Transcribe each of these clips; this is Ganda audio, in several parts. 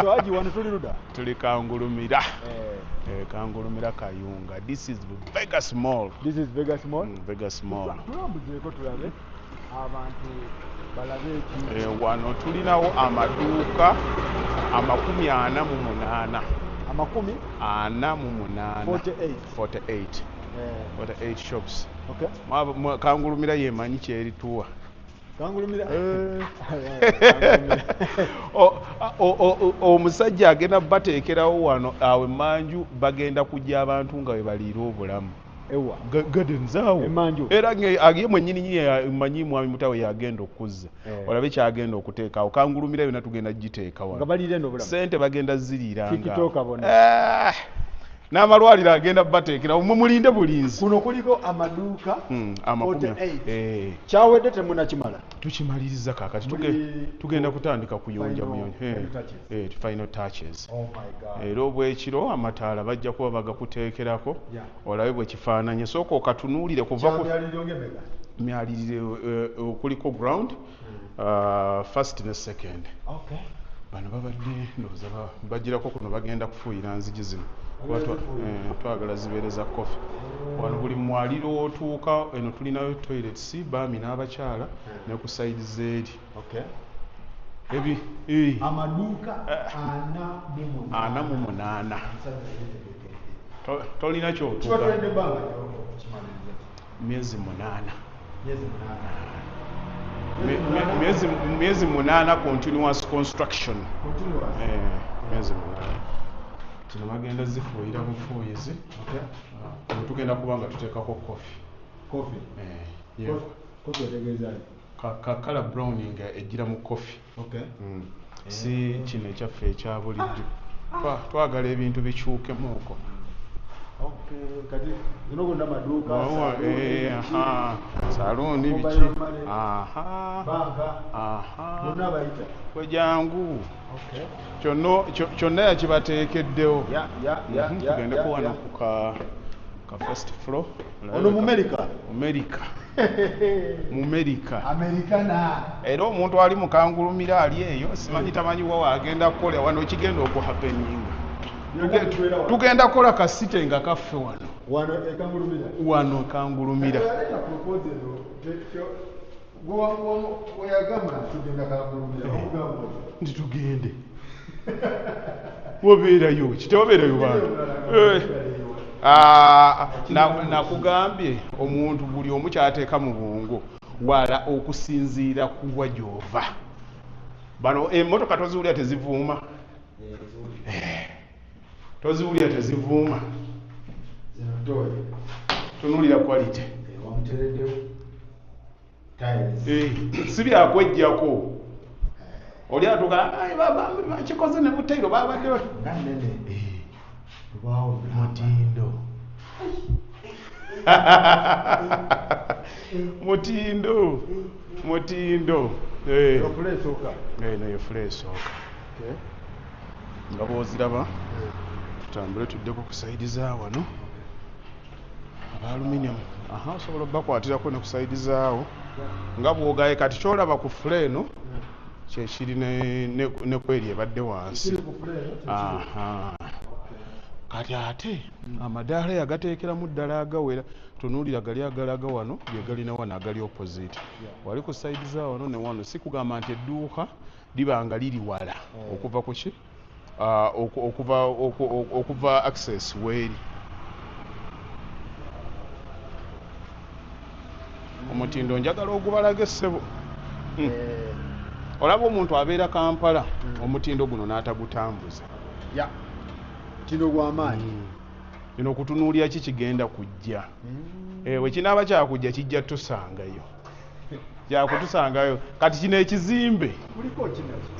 So aji wano tuli luda. Tuli Kangulumira. Kangulumira Kayunga. This is Vegas Mall. This is Vegas Mall. Vegas Mall. Tulambuzeko tulabe abantu balabe ki. Wano tulinawo amaduuka 48. Amakumi 48. 48. 48 shops. Okay. Kangulumira yemanyi kyerituwa. Kangulumira. Omusajja agenda bateekerawo wano awe manju bagenda kujja abantu nga we baliira obulamu. Ewa. Gardens awo. Emanju. Era agiye mwennyini manyi mwami mutawe yagenda okuzza. Olabe kyagenda okuteekawo. Kangulumira yonna tugenda giteeka wano. Nga baliira eno obulamu. Sente bagenda ziriiranga. Tikitoka bonna. N'amalwaliro agenda bateekerawo mulinde bulinzi. Kuno kuliko amaduuka 48. Kyawedde temunakimala. Tukimaliriza kaakati tugenda kutandika kuyonja buyonja. Final touches. Oh my God. Era obwekiro amataala bajja kuba bagakuteekerako. Olabe bwe kifaananye. Sooka okatunuulire kuva ku myaliriro kuliko ground first ne second. Okay. Bano babadde ndowooza bagirako kuno bagenda kufuuyira nzigi zino. Twagala zibeereza kofi. Wano buli mwaliro otuuka eno tulinayo toilets baami n'abakyala ne ku side zeeri. Amaduuka 48. Tolina kyotuuka. Myezi 8. Myezi 8 continuous construction. Myezi 8. Kino bagenda zifuuyira bufuuyizi. Tugenda kuba nga tuteekako kofi. Kofi etegeeza kala browning ejjira mu kofi. Si kino ekyaffe ekya bulijjo. Twagala ebintu bikyukemu okwo. Kati zino gonna maduuka. Saluuni biki. Bonna bayita. Kwe jangu. Kyonna yakibateekeddewo. Tugendeko wano ku ka first floor. Ono mu America. Americana. Era omuntu ali mu Kangulumira ali eyo simanyi tamanyi wa agenda kukola wano kigenda okuhappeninga. Tugenda kukola kasite nga kaffe wano Kangulumira. Nti tugende. Wobeerayo kitewabeerayo bantu. Nakugambye omuntu buli omu kyateeka mu bwongo wala okusinziira kuwa gy'ova. Bano emmotoka toziwulira tezivuuma. Toziwulira tezivuuma. Tunuulira quality. Si byakwejjako. Oli atuga bakikoze ne butayiro babadde mutindo. Nayo fule esooka. Nga bw'oziraba tutambule tuddeko ku sayidi za wano aba aluminium. Osobola obbakwatirako ne ku sayidi zaawo nga bw'ogaye kati kyolaba ku fule eno kyekiri ne kweri ebadde wansi. Kati ate amadaala yagateekeramu ddala agawera. Tunuulira gali agalaga wano bye galina wano agali opposite. Wali ku sayidi za wano ne wano si kugamba nti edduuka liba nga liri wala okuva ku ki okuva access weeri. Omutindo njagala ogubalaga essebo. Olaba omuntu abeera Kampala omutindo guno n'atagutambuza. Mutindo gw'amaanyi. Bino okutunuulira ki kigenda kujja. Bwe kinaaba kyakujja kijja tusangayo. Kyakutusangayo. Kati kino ekizimbe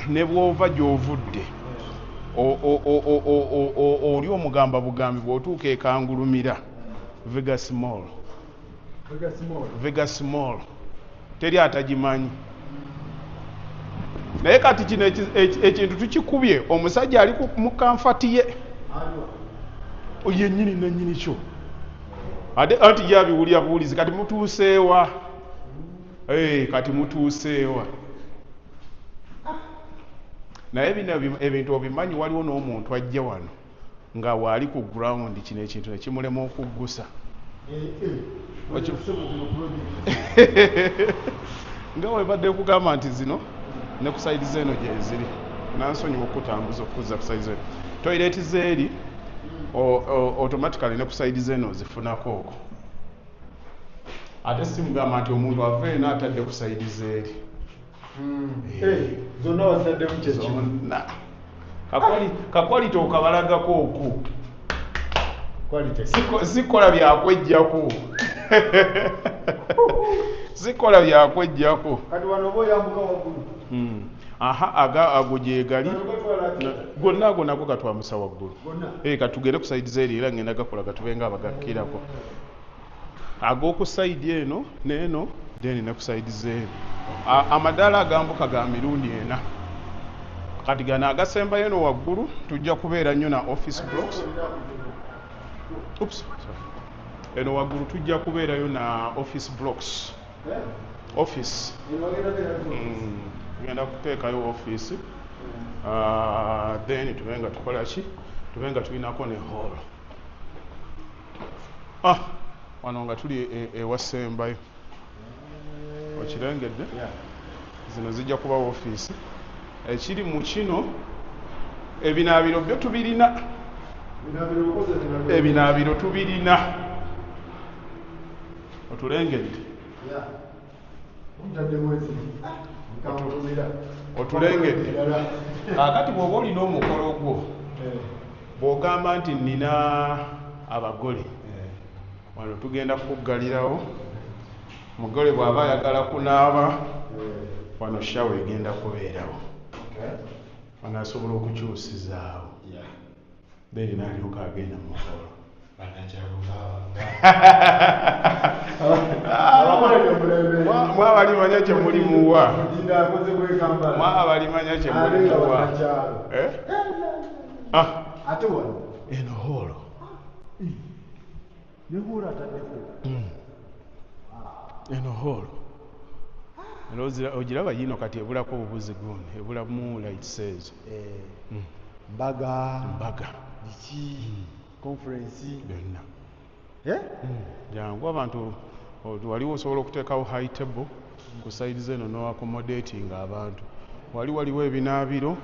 ne bw'ova gy'ovudde oli omugamba bugambi bw'otuuka e Kangulumira Vegas Mall. Teri atagimanyi. Naye kati kino ekintu tukikubye omusajja ali mu kamfati ye. Yennyini nannyini kyo. Anti yabiwulira buwulizi kati mutuuseewa. Kati mutuuseewa. naye bino ebintu obimanyi waliwo n'omuntu ajja wano nga waali ku ground kino ekintu ne kimulema okuggusa nga webadde kugamba nti zino ne ku sayidi zeeno gyeziri nansonyiwa okutambuza okuzza ku sayidi zeeno toilet zeeri automatically ne ku sayidi zeeno zifunako okwo ate simugamba nti omuntu ava eno atadde ku sayidi zeeri zonna wasaddemu kyekimu kakwalite okabalagako okwo zikola byakwejjako zikola byakwejjako kati wano oba oyambuka waggulu ago gyegali gonna ago nago gatwamusa waggulu katugende ku sayidi zeeri era ngenda gakola gatubenga abagakkirako ag'oku sayidi eno neeno then ne ku sayidi zeeri amadaala agambuka ga mirundi ena kati gano agasembayo eno waggulu tujja kubeera nnyo na office blocks eno waggulu tujja kubeerayo na office blocks office tugenda kuteekayo office then tubenga tukola ki tubenga tulinako ne hall wano nga tuli ewasembayo okirengedde zino zijja kuba office ekiri mu kino ebinaabiro byo tubirina ebinaabiro tubirina otulengedde otulengedde akati bw'oba olina omukolo gwo bw'ogamba nti nina abagole wano tugenda kukuggalirawo mugole bw'aba ayagala kunaaba wano shawa egenda kubeerawo wano asobola okukyusizaawo then n'alyoka agenda mu mukola mwabalimanya kyemulimuwa mwabalimanya kyemulimuwa ate wano eno holo nehuula ataddeko eno holo ogiraba yino kati ebulako obubuzi gundi ebulamu lights ezo mbaga biki conference byonna jangu abantu waliwo osobola okuteekawo high table ku sayidi zeno no accommodating abantu waliwo ebinaabiro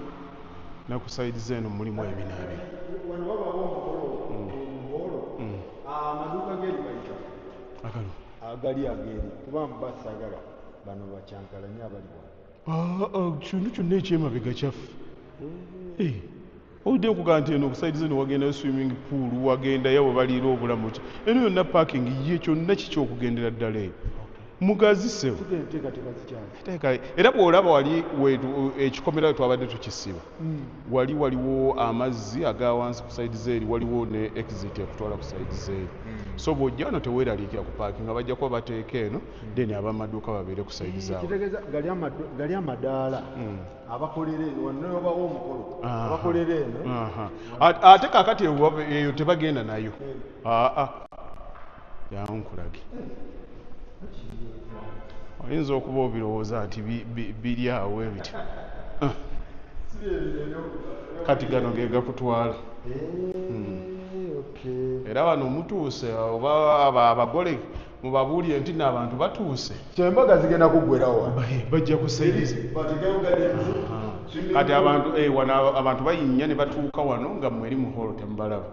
ne ku sayidi zeno mulimu ebinaabiro amaduuka geri bayita akalo agali ageri kuba mbasagala bano bacyankalanye abali kintu kyonna ekyemabega kyaffe owudde okugaa nti eno okusayidi zeno wagendayo swimming pool wagendayo bwe baliira obulamu ki eno yonna parking ye kyonna kiki okugendera ddala eyo mugazi sewo era bw'olaba wali ekikomera we twabadde tukisiba wali waliwo amazzi aga wansi ku sayidi zeeri waliwo ne exit ekutwala ku sayidi zeeri so bw'ojja wano teweeraliikira ku parking nga bajja kuba bateeka eno then abamaduuka babeere ku sayidi zaabwe kitegeeza gali amadaala abakolera eno wanobawo omukolo abakolera eno ate kaakati eyo tebagenda nayo yankulage oyinza okuba obirowooza nti biri awo ebityo kati gano ge gakutwala era wano mutuuse oba abagole mubabuulire nti n'abantu batuuse kyembaga zigenda kuggwerawo bajja kusaidiza kati abantu bayinnya ne batuuka wano nga mweri mu holo temubalaba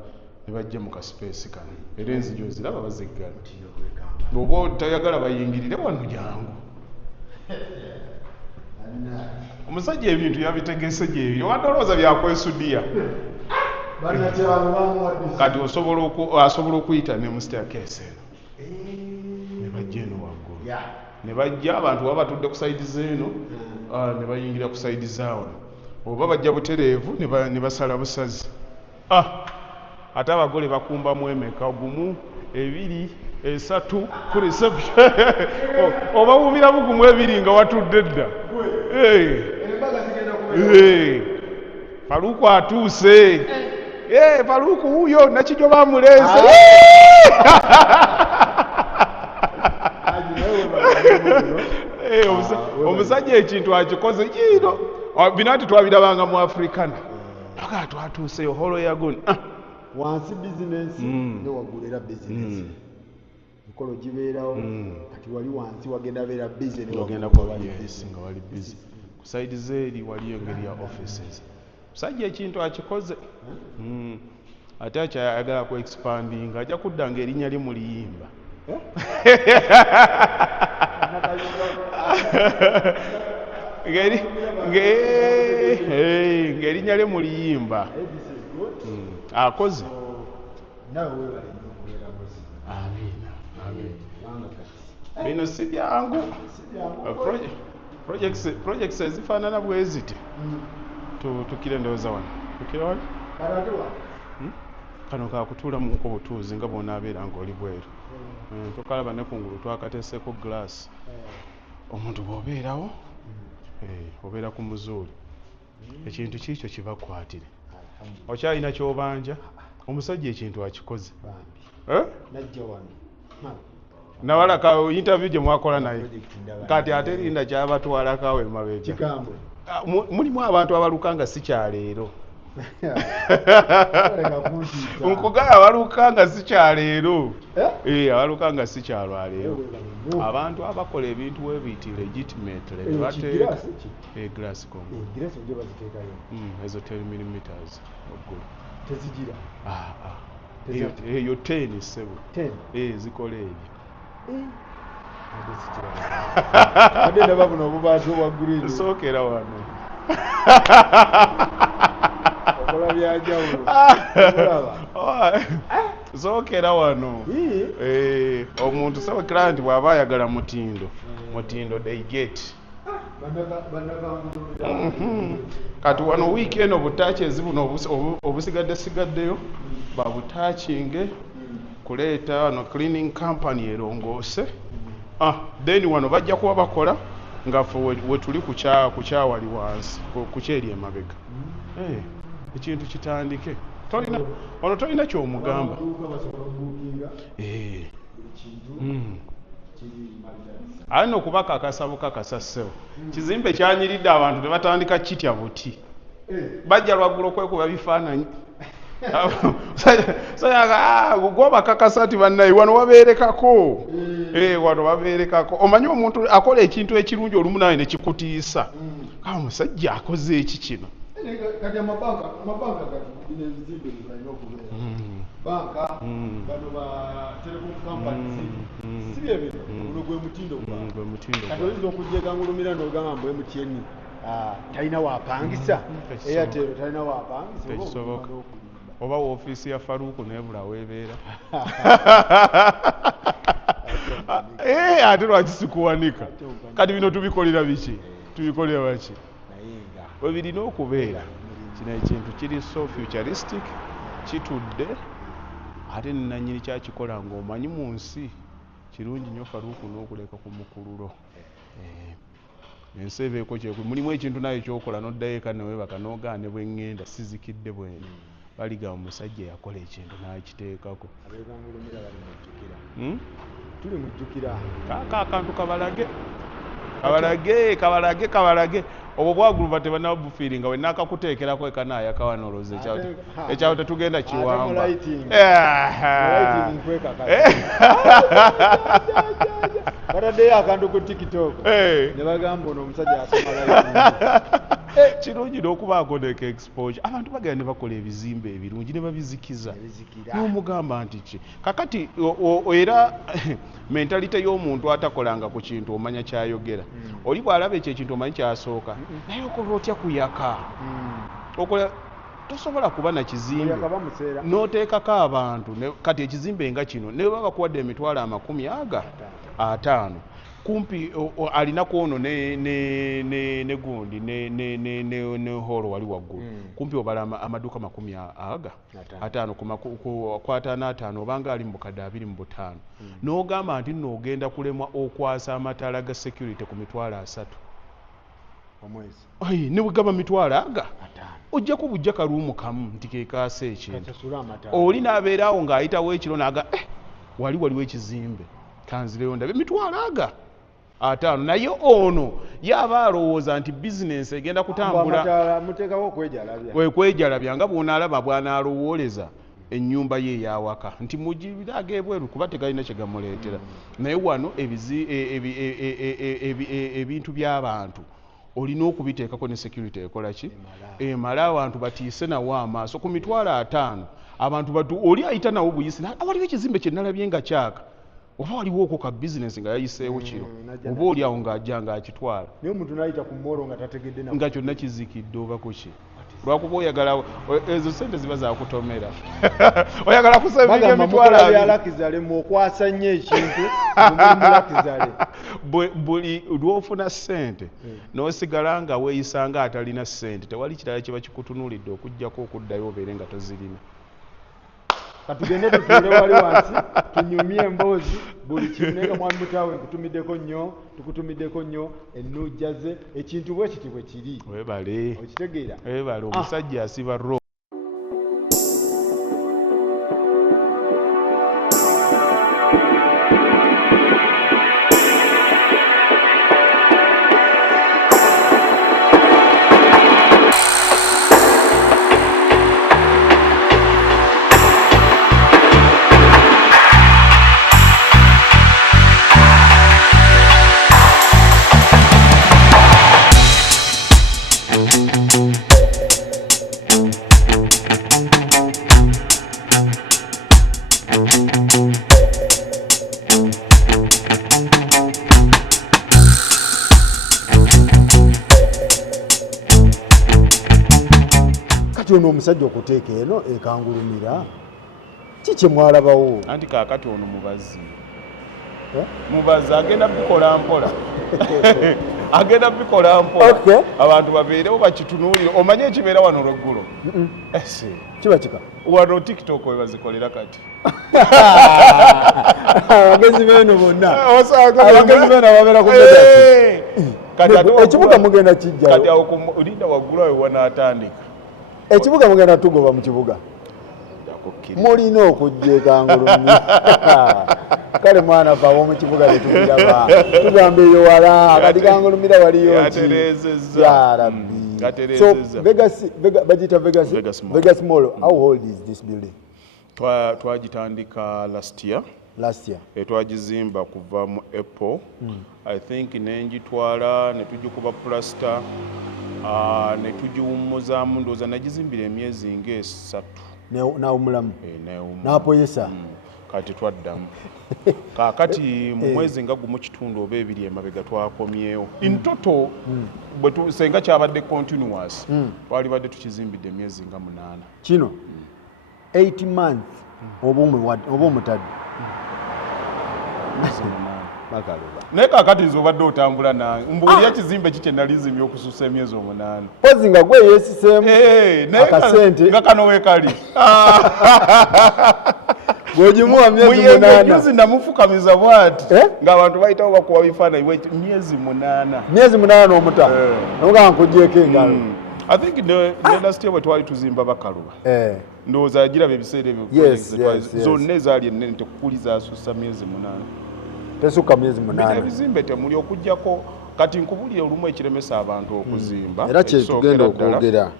ne bajja mu kaspace kano era enzigi oziraba baziggala bw'oba tayagala bayingirire wano jangu omusajja ebintu yabitegese gyebyo wadde olowooza byakwesudiya kati asobola okuyita ne mu staircase eno ne bajja eno waggulu ne bajja abantu baba batudde ku sayidi zeeno ne bayingira ku sayidi zaawano oba bajja butereevu ne basala busazi ate abagole bakumbamu emeka gumu ebiri esatu ku reception oba wubira bugumu ebiri nga watudde dda Faluku atuuse Faluku wuuyo nakijjo bamuleese omusajja ekintu akikoze kino bino ati twabirabanga mu Africana paka twatuuseyo holo yagoni wansi bizinensi ne waggulu era bizinensi mikolo gibeerawo kati wali wansi wagenda beera bize nga wali bize ku saidi zeeri waliyo engeri ya offices musajja ekintu akikoze ate akyayagala ku expanding ajja kudda ng'erinnya lye mu liyimba ng'erinnya lye mu liyimba akoze bino si byangu projects ezifaanana bwe ziti tukire ndowooza wano tukire wano kano kakutuulamuko butuuzi nga bw'onaabeera ng'oli bweru tokalaba ne kungulu twakateeseko glass omuntu bw'obeerawo obeera ku muzuuli ekintu kiikyo kibakwatire okyalina ky'obanja omusajja ekintu akikoze nawalaka interview gye mwakola naye kati ate linda kyabatwalakawo emabega mulimu abantu abaluka nga si kyaleero nkugaya abaluka nga si kyaleero abaluka nga si kyalwaleero abantu abakola ebintu webiti legitimately nebateeka glass kongo ezo 10 mm waggulu tezigira eyo 10 sebo zikola ebyo ade ndaba buno obubaati obwaggulu sookera wano okola byanjawulo sookera wano omuntu sabakira nti bw'aba ayagala mutindo they get kati wano wiiki eno butaachi ezibuno obusigaddeyo babutaakinge kuleeta wano cleaning company erongoose then wano bajja kuba bakola nga ffe wetuli kukyawali wansi kukyeri emabega ekintu kitandike ono tolina kyomugamba alina okubakakasa bukakasa ssebo kizimbe kyanyiridde abantu ne batandika kitya buti bajja lwaggulu okwekuba bifaananyi gwobakakasa ti bannaye wano wabeerekako wano wabeerekako omanyi omuntu akola ekintu ekirungi olumu nawe ne kikutiisa kale omusajja akoze eki kino kati amabanka kati bino ebizimbe bikalina okubeera banka bano ba telecom companies si bye bino guno gwe mutindo kati oyinza okujjeekangulumira n'ogamba mbu MTN talina wapangisa Airtel talina wapangisa tekisoboka oba woofiisi ya Faruku nebula weebeera ate lwaki sikuwanika kati bino tubikolera biki tubikolera baki we birina okubeera kino ekintu kiri so futuristic kitudde ate nannyini kyakikola ng'omanyi mu nsi kirungi nnyo Faruku n'okuleka ku mukululo ensi ebeeko mulimu ekintu naye kyokola n'oddayo eka newebaka n'ogaane bwe ŋŋenda sizikidde bwene baliga omusajja yakola ekintu n'akiteekako tuli mujjukira akantu kabalage obwo bwaguluba tebanabufiiringa we naakakuteekerako ekanaayakawanoloza ekyawo tetugenda kiwamba bataddeyo akantu ku TikTok ne bagamba ono omusajja asoma kirungi n'okubaako neka exposure abantu bagenda ne bakola ebizimbe ebirungi ne babizikiza n'omugamba nti ki kakati era mentalite y'omuntu atakolanga ku kintu omanya kyayogera oli bw'alaba ekyo ekintu omanyi kyasooka naye okola otya kuyaka okola tosobola kuba na kizimbe n'oteekako abantu kati ekizimbe nga kino ne baba bakuwadde emitwalo 50 kumpi alinako ono ne gundi ne holo wali waggulu kumpi obala amaduuka 50 kwataano 5 obanga ali mu bukadde 25 n'ogamba nti nno ogenda kulemwa okwasa amataala ga security ku mitwalo 3 omwezi ne bwegaba mitwalo aga ojjako bujja kaluumu kamu nti kekaasa ekintu oli n'abeeraawo ng'ayitawo ekiro n'aga waliwo ekizimbe kanzireyo ndabe mitwalo aga 5 naye ono yaba alowooza nti bizinensi egenda kutambula kwejalabya nga bw'onaalaba bw'anaalowooleza ennyumba ye eyawaka nti mugiraga ebweru kuba tegalina kye gamuleetera naye wano ebintu by'abantu olina okubiteekako ne security ekola ki emala abantu batiise nawo amaaso ku mitwalo 5 abantu oli ayita nawo buyisi waliwo ekizimbe kye nalabye nga kyaka oba waliwo okwo ka bizinensi nga yayiseewo kiro oba oli awo ng'ajja ng'akitwala nga kyonna kizikidde oba kuki lwakuba oyagala ezo sente ziba zakutomera oyagala kusabira emitwalo okwasa nnyo ekintu buli lwofuna sente n'osigala nga weeyisa nga atalina sente tewali kirala kiba kikutunuulidde okuggyako okuddayo obeere nga tozirina. Katugende tutuule wali wansi tunyumye emboozi buli kimu naye nga mwami mutaawe tukutumiddeko nnyo ennujja ze ekintu bwe kiti bwe kiri webale okitegeera webale omusajja asiba ro ono omusajja okuteeka eno ekangulumira kiki mwalabawo anti kaakati ono mubazi agenda bikola mpola agenda bikola mpola abantu babeerewo bakitunuulire omanye ekibeera wano lweggulo kiba kika wano tiktok we bazikolera kati abagezi beno bonna abagezi beno ababeera ku ekibuga mugenda kijja kati awo linda waggulu awo wanaatandika ekibuga mugenda tugoba mu kibuga mulina okujja ekangulumi kale mwana vaawo mu kibuga tetugiraba tugamba eyo wala kati kangulumira waliyo ya rabbi so bagita Vegas Mall how old is this building twagitandika last year twagizimba kuva mu April I think nenjitwala netugikuba plaster netugiwummuzaamu ndowooza nagizimbira emyezi nga 3 nawumulamu napoyesa kati twaddamu kaakati mu mwezi nga gumu kitundu oba 2 emabega twakomyewo intoto senga kyabadde continuous twalibadde tukizimbidde emyezi nga 8 kino 8 months oba omutadde naye kaakati nze obadde otambula nange mbuulira ekizimbe kikye nalizimya okususa emyezi 8 pozi nga gwe yeesiseemu akasente nga kano weekali bw'ogimuwa myezi 8 juzi namufukamiza bwati ng'abantu bayitawo bakuwa bifaananyi myezi 8 omuta noga nkuggyeko engalo I think ne last year bwe twali tuzimba Bakaluba ndowooza giraba ebiseera ebyo zonna ezaali ennene tekukuliza asusa myezi 8 tesukka myezi 8 ebizimbe temuli okujjako kati nkubulira olumu ekiremesa abantu okuzimba era kyetugenda okwogera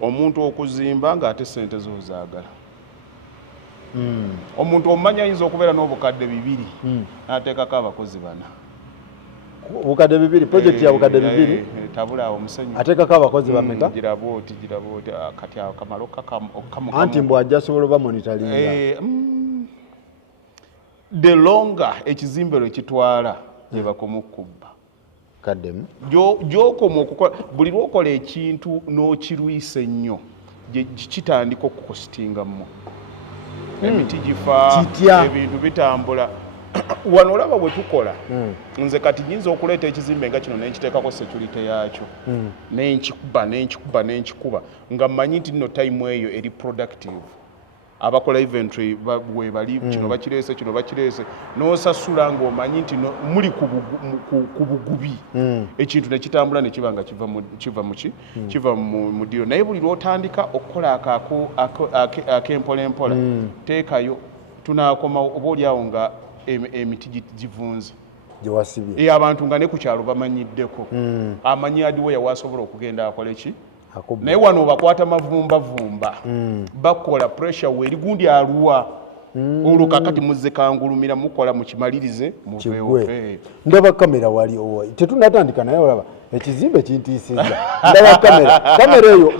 omuntu okuzimba ng'ate sente zozaagala omuntu omumanyi ayinza okubeera n'obukadde 2 n'ateekako abakozi 4 obukadde 2 projekiti ya bukadde 2 tabula awo musenyu ateekako abakozi bameka girabooti kati awo kamalo anti mbw ajja asobola oba monitalinga the longer ekizimbe lwe kitwala gyebakoma okubba kaddemu gy'okoma okukola buli lwokola ekintu n'okirwisa ennyo kitandika okukositingamu emiti gifa ebintu bitambula wano olaba bwe tukola nze kati nyinza okuleeta ekizimbe nga kino nenkiteekako security yaakyo nenkikuba nga mmanyi nti nno time eyo eri productive abakola inventory we bali kino bakireese n'osasula ng'omanyi nti muli ku bugubi ekintu nekitambula nekiba nga kiva mu ddiro naye buli lwotandika okukola ak'empola teekayo tunaakoma oba oliawo nga emiti givunze gye wasibye abantu nga ne ku kyalo bamanyiddeko amanyi adiwo yawasobola okugenda akola ki naye wano bakwata mavumbavumba bakola pressure weeri gundi aluwa olwo kakati muzze kangulumira mukola mukimalirize muveewo ndaba kamera wali tetunatandika naye olaba ekizimbe kintiisizza ndaba kamera eyo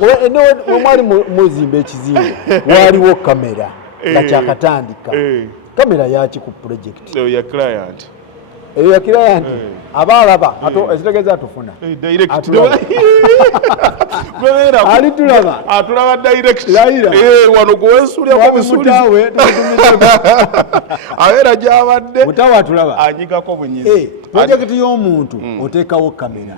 wemwali muzimba ekizimbe waliwo kamera nga kyakatandika kamera yaki ku project eyo ya client abaalaba ekitegeeza atufuna atulaba direct wano gwewesuulyako busuulizi abeera gyabadde mutawa atulaba anyigako bunyizi projekiti y'omuntu oteekawo kamera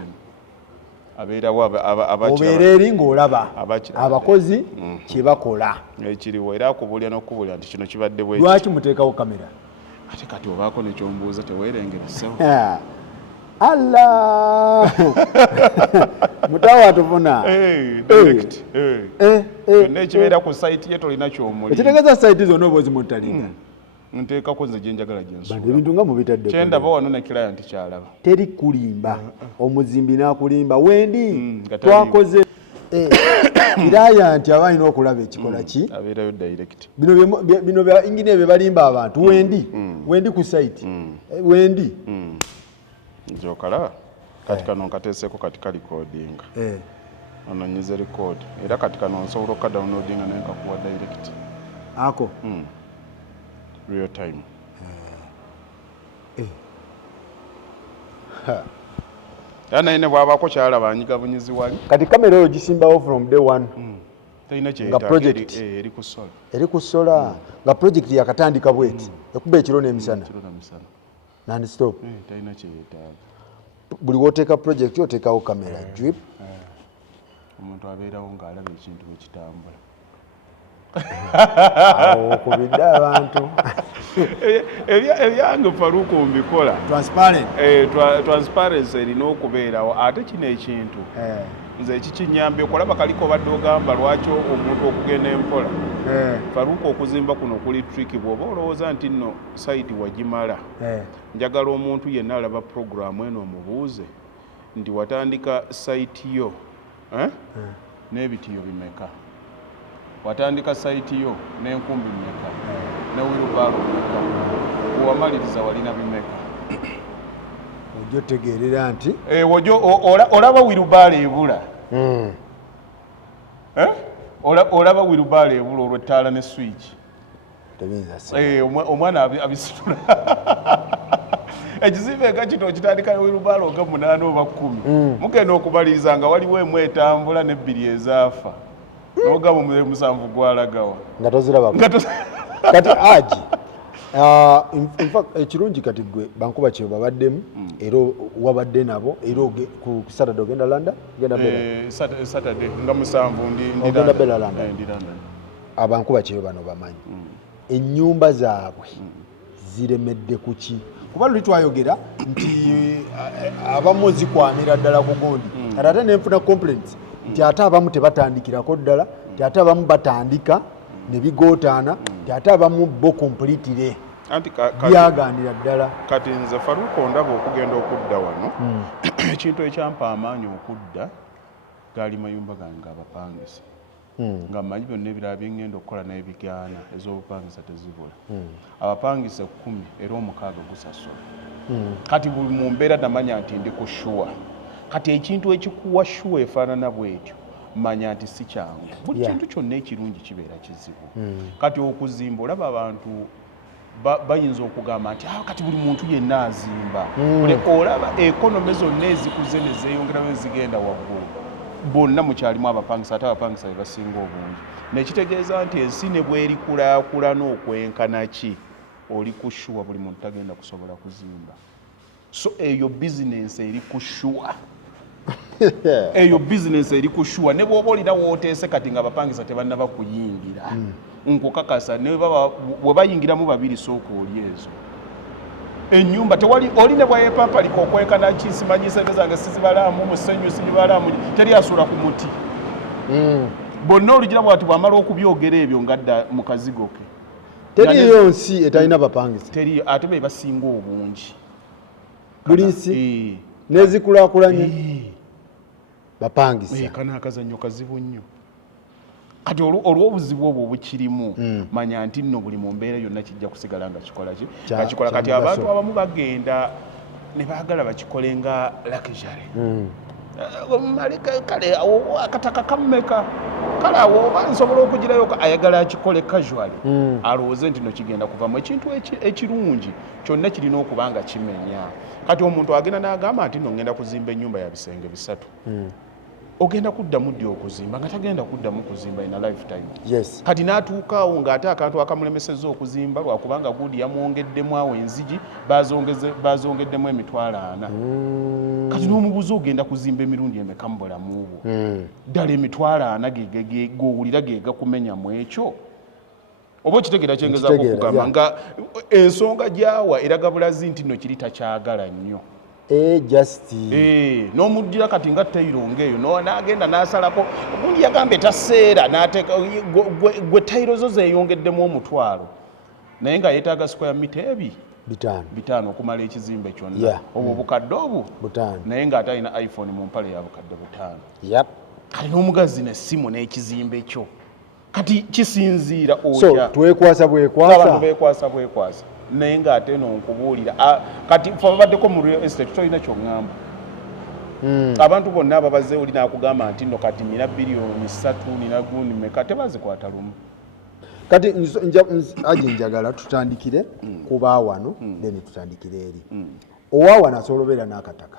obeera eri ng'olaba abakozi kye bakola ekiriwo era akubulya n'okubulya nti kino kibadde bwe lwaki muteekawo kamera ate kati obaako nekyombuuza teweerengeresewo Allah mutawa atufuna byonna ekibeera ku sayiti ye tolina kyomuli ekitegeeza sayiti zonna oba ozimutalinga nteekako nze gyenjagala bantu ebintu nga mubitadde kyendaba wano ne client kyalaba teri kulimba omuzimbi n'akulimba wendi twakoze kiraya nti aba alina okulaba ekikola ki abeerayo direct bino bya ingine bye balimba abantu wendi ku site wendi njokalaba kati kano nkateeseko kati kalicodinga anonyize record era kati kano nsobola okadownloadinga naye nkakuwa direct ako real time era naye ne bw'abaako kyalaba anyiga bunyizi wali kati kamera eyo gisimbawo from day one talina kyeyetaaga eri ku sola nga project yakatandika bweti ekuba ekiro n'emisana non stop talina kyeyetaaga buli woteeka project oteekawo kamera drip omuntu abeerawo ng'alaba ekintu bwe kitambula awo kubidde abantu ebyange faruko mbikola transparency erina okubeerawo ate kino ekintu nze ekikinyambye okulaba kaliko badde ogamba lwaki omuntu okugenda empola faruko okuzimba kuno kuli tricky bw'oba olowooza nti nno sayiti wagimala njagala omuntu yenna alaba puroguramu eno omubuuze nti watandika sayiti yo n'ebitiyo bimeka watandika sayiti yo n'enkumbi mmeka ne wirubaalo mmeka wewamaliriza walina bimeka ojja otegeerera nti olaba wirubaalo ebula olaba wirubaalo ebula olw'ettaala ne switch omwana abisitula ekizimbe nga kino okitandika wirubaalo nga 8 oba 10 mugenda okumaliriza nga waliwo emu etambula n'ebbiri ezaafa n'ogamba omusanvu gwalagawa nga toziraba kati aji ekirungi kati gwe bankuba kye babaddemu era wabadde nabo era ku Saturday ogenda London Saturday nga musanvu ogenda Bella London abankuba kye bano bamanyi ennyumba zaabwe ziremedde kuki kuba luli twayogera nti abamu zikwamira ddala ku gundi ate nenfuna complaints nti ate abamu tebatandikirako ddala nti ate abamu batandika ne bigootaana nti ate abamu bo kompulitire byaganira ddala kati nze Faruko ndaba okugenda okudda wano ekintu ekyampa amaanyi okudda gaali mayumba gange abapangisa nga mmanyi byonna ebirala byengenda okukola n'ebigaana ez'obupangisa tezibula abapangisa 10 era 6 gusasula kati buli mu mbeera namanya nti ndi ku shuwa kati ekintu ekikuwa shuwa efaanana bwetyo manya nti si kyangu buli kintu kyonna ekirungi kibeera kizibu kati okuzimba olaba abantu bayinza okugamba nti kati buli muntu yenna azimba olaba ekonomi zonna ezikuze ne zeeyongerayo ezigenda waggulu bonna mukyalimu abapangisa ate abapangisa be basinga obungi nekitegeeza nti ensi ne bwerikulaakulana okwenkana ki oli ku shuwa buli muntu tagenda kusobola kuzimba so eyo bizinensi eri ku shuwa eyo bizinensi eri ku shuwa ne bw'oba olina wooteese kati nga abapangisa tebannaba kuyingira nkukakasa bwe bayingiramu babiri sooka oli ezo ennyumba tewali oli ne bwayepampalika okwenkana ki simanyi sente zange sizibalaamu musenyu sizibalaamu teri asuula ku muti bonna olugira bwati bwamala okubyogera ebyo ngadda mu kazigo ke teriyo nsi etalina bapangisa teriyo ate be basinga obungi bulinsi nezikulaakulanye bapangisa kana akazannyo kazibu nnyo kati olw'obuzibu obwo bukirimu manya nti nno buli mu mbeera yonna kijja kusigala nga kikola kati abantu abamu bagenda ne baagala bakikole nga luxury kale akataka kammeka kale awo oba nsobola okugirayo ayagala akikole casually alowooze nti no kigenda kuvamu ekintu ekirungi kyonna kirina okuba nga kimenya kati omuntu agenda n'agamba nti no ngenda kuzimba ennyumba ya bisenge 3 ogenda kuddamu ddi okuzimba nga tagenda kuddamu kuzimba ina lifetime kati n'atuukaawo ng'ate akantu akamulemesezza okuzimba lwakubanga guudi yamwongeddemu awo enzigi bazongeddemu 40,000 kati n'omubuuza ogenda kuzimba emirundi emeka mu bulamu bwo ddala 40,000 g'owulira ge gakumenyamu ekyo oba okitegeera kyengezaako okugamba nga ensonga gyawa eraga bulazi nti nno kiri takyagala nnyo n'omuddira kati nga tayiro ngeeyo n'agenda n'asalako ogundi yagamba etaseera n'ateeka gwe tayiro zo zeeyongeddemu 1,000 naye nga yeetaaga square mita 5 okumala ekizimbe kyonna obwo obukadde obwo naye ng'ate alina iphone mu mpale ya bukadde 5 kati n'omugazi n'essimu n'ekizimbe kyo kati kisinziira otya twekwasa bwekwasa naye ng'ate nonkubuulira kati fe babaddeko mu real estate tolina kyongamba abantu bonna ababaze oli nakugamba nti no kati nina biliyoni 3 nina gundi meka tebazikwata lumu kati njagala tutandikire kuba wano then tutandikire eri owawano asobola obeera n'akataka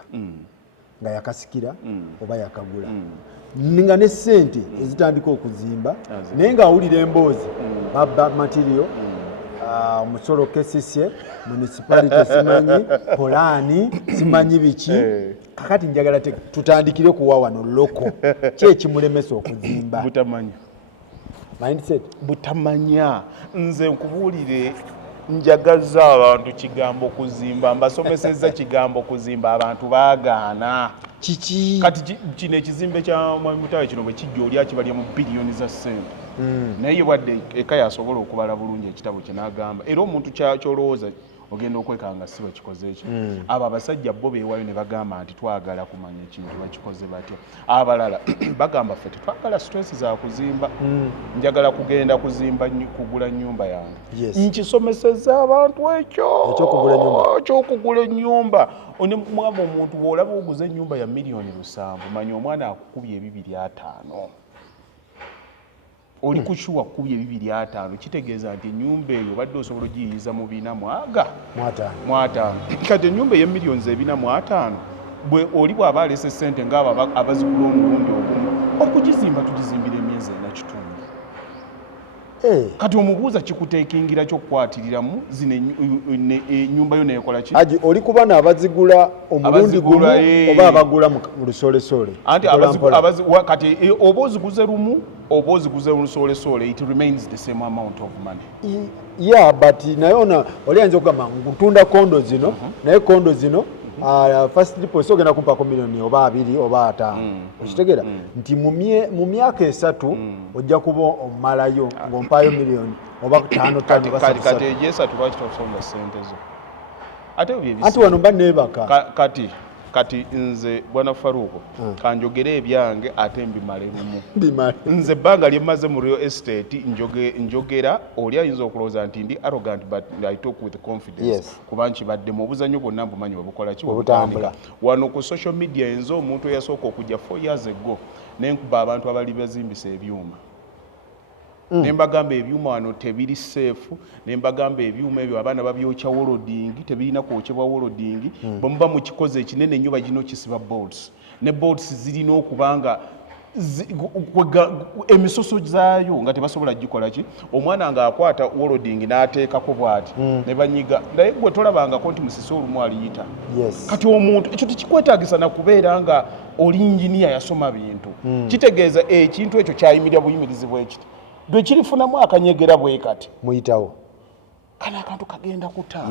nga yakasikira oba yakagula nga ne ssente ezitandika okuzimba naye ng'awulira emboozi material omusolo kesisye municipality simanyi polani simanyi biki kakati njagala tutandikire kuwa wano loko kyekimulemesa okuzimba mindset butamanya nze nkubuulire njagaza abantu kigambo kuzimba mbasomesezza kigambo kuzimba abantu baagaana kiki kati kino ekizimbe kya Mwami Mutawe kino bwe kijja oli akibalya mu biliyoni za ssente naye wadde eka yasobola okubala bulungi ekitabo kye n'agamba era omuntu kyolowooza ogenda okwekanga si bakikoze ekyo abo abasajja bo beewayo ne bagamba nti twagala kumanya ekintu bakikoze batya abalala bagamba ffe tetwagala stress za kuzimba njagala kugenda kuzimba kugula nnyumba yange nkisomesezza abantu ekyokugula ennyumba mwaba omuntu bw'olaba oguza ennyumba ya miliyoni 7 manya omwana akukubye 250 oli kushuwa kubye 250 kitegeeza nti ennyumba eyo badde osobola ogiyiyiza mu 405 kati ennyumba ye miliyoni 405 bwe oli bw'aba alese ssente ng'abo abazigula omulundi ogumu okugizimba tugizimbira emyezi 4 kati omubuuza kikuteekingira kyokukwatiriramu zino ennyumba yo neekola ki aji oli kuba n'abazigula omulundi gumu oba abagula mu lusolesole anti kati oba oziguze lumu oba oziguze lusolesole it remains the same amount of money but naye ona oli ayinza okugamba ngutunda kondo zino naye kondo zino first deposit ogenda kumpako miliyoni oba 2 oba 5 okitegeera nti mu myaka 3 ojja kuba omalayo ng'ompaayo miliyoni oba 5 kati egyesatu lwaki tosonga ssente zo ate anti wano mba neebaka kati nze bwana Faruko kanjogere ebyange ate mbimale lumu nze ebbanga lyemmaze mu real estate njogera oli ayinza okulowooza nti ndi arrogant but I talk with confidence kuba nkibadde mu obuzannyo bwonna mbumanyi webukola ki webutandika wano ku social media enze omuntu eyasooka okujja 4 years ago nenkuba abantu abali bazimbisa ebyuma nembagamba ebyuma wano tebiri safe nembagamba ebyuma ebyo abaana babyokya woloding tebirina kwokyebwa woloding bwemuba mu kikoze ekinene nnyo bagino kisiba boards ne boards zirina okubanga emisoso zaayo nga tebasobola gikola ki omwana nga akwata woloding n'ateekako bw'ati ne banyiga naye gwe tolabangako nti musisi olumu aliyita kati omuntu ekyo tekikwetaagisa na kubeera nga oli inginiya yasoma bintu kitegeeza ekintu ekyo kyayimirira buyimirizi bwekiti bwe kirifunamu akanyegera bwe kati muyitawo kana akantu kagenda kuta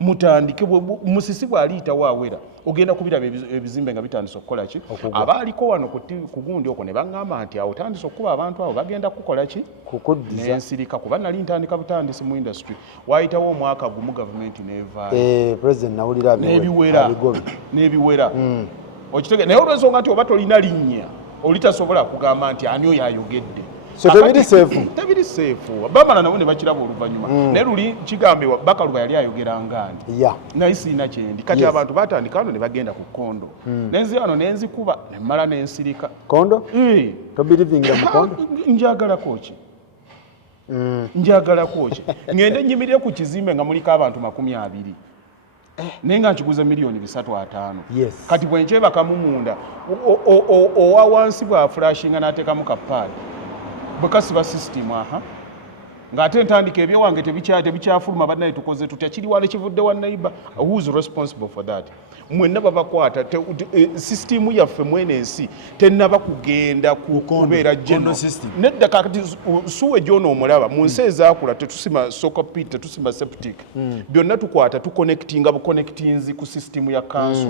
mutandike musisi bw'aliita waawera ogenda kubiraba ebizimbe nga bitandise okukola ki abaaliko wano ku gundi okwo ne baŋŋamba nti awo tandise okuba abantu abo bagenda kukola ki nensirika kuba nali ntandika butandisi mu industry waayitawo omwaka gumu gavumenti n'evaayo n'ebiwera okitege naye olw'ensonga nti oba tolina linnya olitasobola kugamba nti ani oyo ayogedde so tebiri seefu bamala nabo ne bakiraba oluvannyuma naye luli kigambibwa Bakaluba yali ayogera naye siina kyendi kati abantu batandika wano ne bagenda ku kondo nenzi wano nenzikuba nemmala nensirika kondo tobirivingira mu kondo njagalako ki ngende nyimirire ku kizimbe nga muliko abantu 20 naye nga nkiguze $350,000 kati bwenkyebakamu munda owa wansi bwa flashinga n'ateekamu kapaali bwekasiba system ng'ate ntandika ebyowange tebikyafuluma bannaye tukoze tutya kiri wano kivudde wa neighbor who's responsible for that mwenna babakwata system yaffe mwene ensi tennaba kugenda kubeera geno nedda kakati suwe gyona omulaba mu nsi ezaakula tetusima sokopit tetusima septic byonna tukwata tuconnectinga buconnectings ku system ya council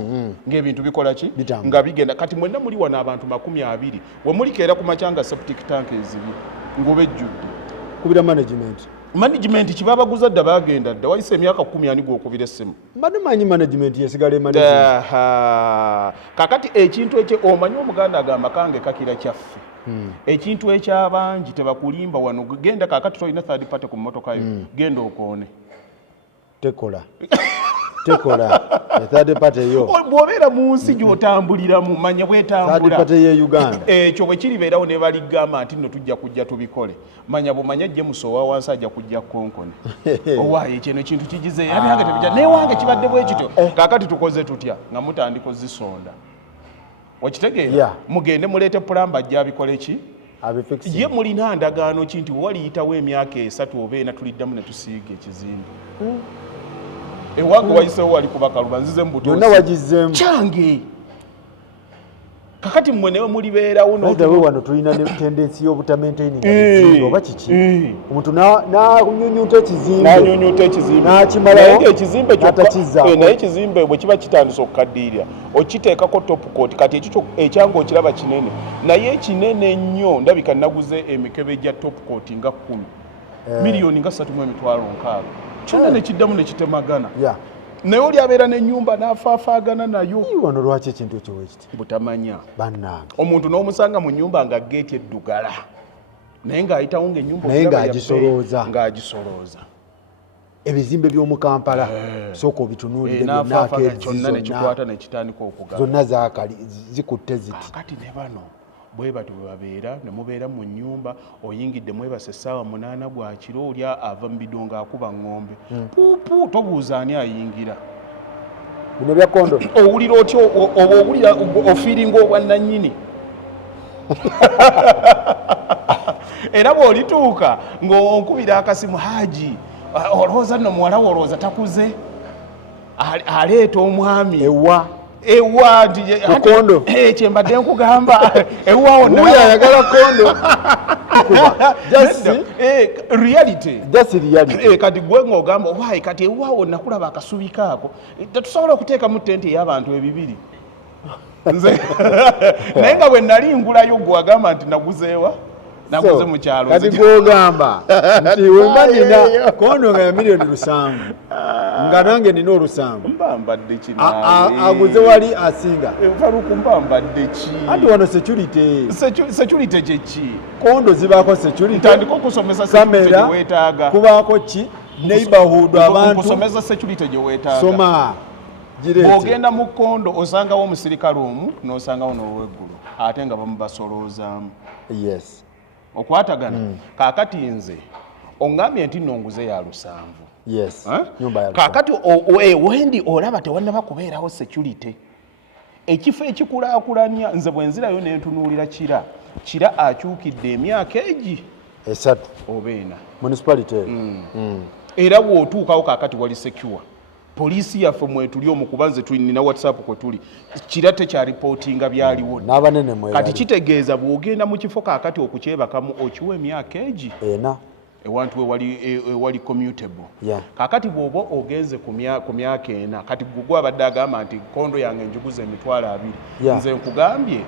ng'ebintu bikola ki nga bigenda kati mwenna muli wano abantu 20 we mulikeera ku makyanga septic tank ezibi ng'obejjudde kubira management kibabaguza dda bagenda dda wayise emyaka 10 ani gwokubira essimu manyi management yesigale kakati ekintu ekyo omanyi omuganda agamba kange kakira kyaffe ekintu ekyabangi tebakulimba wano genda kakati tolina third party ku mmotoka yo genda okoone tekola third party yo bw'obeera mu nsi gy'otambuliramu manya bwetambula third party ye Uganda ekyo bwe kiribeerawo ne baligamba nti nno tujja kujja tubikole manya bumanya James owa wansi ajja kujja konkone owaayo ekyeno ekintu kigize yabihange tebijja naye wange kibadde bwe kityo kaakati tukoze tutya nga mutandika ozisonda okitegeera mugende muleete pulamba ajja abikole ki ye mulina ndagaano ki nti waliyitawo emyaka 3 oba 4 tuliddamu ne tusiiga ekizimbe ewange wayisewo wali ku Bakaluba nzize mu butozi yonna wagizeemu kyange kakati mmwe newe mulibeerawo wano tulina ne tendensi y'obutamaintaining oba kiki omuntu n'anyunyuta ekizimbe n'akimalawo naye ekizimbe bwe kiba kitandisa okukaddiirira okiteekako top coat kati ekyo ekyanga okiraba kinene naye ekinene nnyo ndabika naguze emikebe gya top coat nga 10 miliyoni nga 3.6 kyonna nekiddamu nekitemagana naye oli abeera n'ennyumba n'afaafaagana nayo wano lwaki ekintu ekyo wekiti butamanya bannange omuntu n'omusanga mu nnyumba nga geeti eddugala naye ng'ayitawo ng'ennyumba naye ng'agisolooza ebizimbe by'omu Kampala sooka obitunuulire kyonna nekikwata nekitandika okugala zonna zaakali zikutte ziti kati ne bano bwe bati bwe babeera ne mubeera mu nnyumba oyingidde mwebase essaawa 8 gwa kiro olya ava mu bidongo akuba ng'ombe puupu tobuuza ani ayingira bino bya kondo owulira otyo oba owulira ofiiringa obwannannyini era bw'olituuka ng'onkubira akasimu Haji olowooza nno muwala wo olowooza takuze aleeta omwami ewa kondo kyembadde nkugamba ewaawo ayagala kondo reality kati gwe ng'ogamba owaayi kati ewaawo nakulaba akasubi kaako tetusobola okuteekamu tenti ey'abantu 2 nze naye nga bwe nali ngulayo gwe wagamba nti naguzeewa naguze mu kyalo kati gwogamba nti wemba nina kondo nga ya $7,000,000 nga nange nina $7,000,000 mbambadde ki aguze wali asinga Faruku mbambadde ki anti wano security kyeki kondo zibaako security ntandika okusomesa security gye weetaaga kubaako ki neighborhood abantu kusomesa security gye weetaaga soma bw'ogenda mu kondo osangawo omusirikale omu n'osangawo n'ow'eggulu ate nga bamubasoloozaamu okwatagana kaakati nze ongambye nti nonguze ya 7 kaakati wendi olaba tewannaba kubeerawo security ekifo ekikulaakulanya nze bwe nzirayo nentunuulira kira akyukidde emyaka egi 3 oba 4 municipality era bw'otuukawo kaakati wali secure poliisi yaffe mwetuli omukuba nze tulina WhatsApp kwe tuli kira tekyaripootinga byaliwo n'abanene kati kitegeeza bw'ogenda mu kifo kaakati okukyebakamu okiwa emyaka egi ewantu ewali commutable. Kakati bw'oba ogenze ku myaka ena kati gugwa abadde agamba nti kondo yange njiguza emitwalo 2 nze nkugambye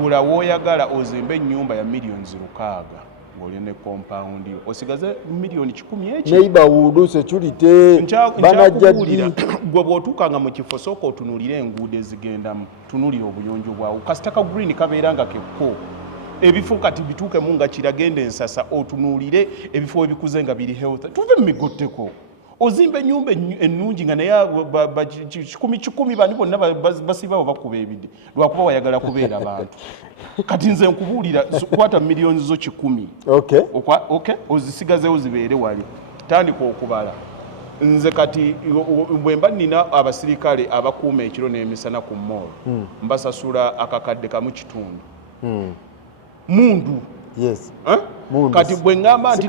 gula w'oyagala ozimbe ennyumba ya millions 600 ng'oli ne compound osigaze million 10 eki neighborhood security banajjaddi gwe bw'otuukanga mu kifo sooka otunuulire enguudo ezigendamu tunuulire obuyonjo bwawo kasitaka green kabeera nga kekko ebifo kati bituukemu nga kiragenda ensasa otunuulire ebifo ebikuze nga biri health tuve mu migotteko ozimba ennyumba ennungi nga naye 10 bani bonna basibawo bakuba ebide lwakuba wayagala kubeera bantu kati nze nkubuulira kwata millions zo 10 okay ozisigazewo zibeere wali tandika okubala nze kati bwe mba nnina abasirikale abakuuma ekiro n'emisana ku mall mbasasula akakadde kamu kitundu mundu kati bwe ngamba nti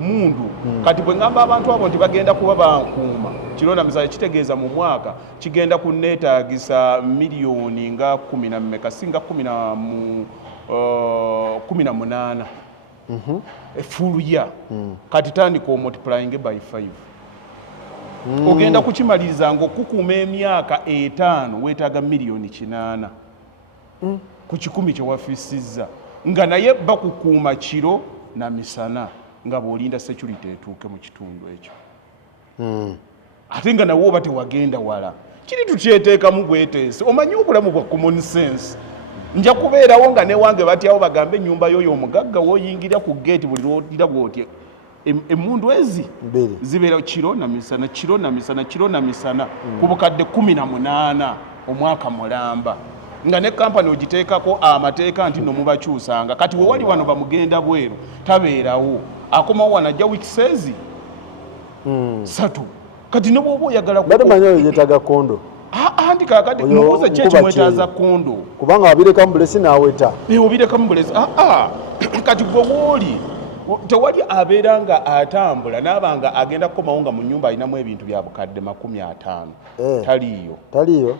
mundu kati bwe ngamba abantu abo nti bagenda kuba bankuuma kiro na misale kitegeeza mu mwaka kigenda kunneetaagisa miliyoni nga 10 na mmeka singa 18 full year kati tandika multiplying by 5 ogenda kukimaliriza ng'okukuuma emyaka 5 weetaaga miliyoni 8 ku 10 kye wafiisizza nga naye bakukuuma kiro na misana nga bw'olinda security etuuke mu kitundu ekyo ate nga nawe oba tewagenda wala kiri tukyeteekamu bweteese omanyi obulamu bwa common sense nja kubeerawo nga newange batyawo bagambe ennyumba yoyo omugagga woyingira ku gate buli lwotira bwotya emmundu ezi zibeera kiro na misana kiro na misana kiro na misana ku bukadde 18 omwaka mulamba nga ne kampani ogiteekako amateeka nti no mubakyusanga kati we wali wano bamugenda bweru tabeerawo akomawo wanajja wikisezi 3 kati ne bw'oba oyagala batamanyayo yetaga kondo anti kakati mubuuze ki ekimwetaaza kondo kubanga wabireka mbulesi naaweta obireka mbulesi kati gwe wooli tewali abeera nga atambula n'abanga agenda kukomawo nga mu nnyumba alinamu ebintu bya bukadde 50 taliiyo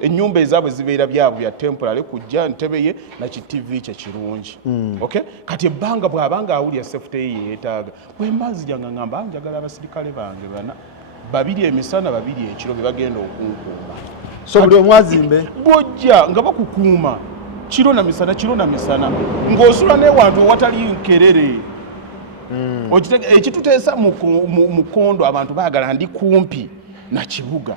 ennyumba ezaabwe zibeera byabwe bya temporary kujja ntebe ye na kitv kye kirungi okay kati ebbanga bw'abanga awulira safety ye yeetaaga bwe mbanzijanga ngamba njagala abasirikale bange bana 2 emisana 2 ekiro bye bagenda okunkuuma so buli omwazimbe bw'ojja nga bakukuuma kiro na misana ng'osula n'ewantu ewatali nkerere ekituteesa mu kondo abantu baagala ndi kumpi na kibuga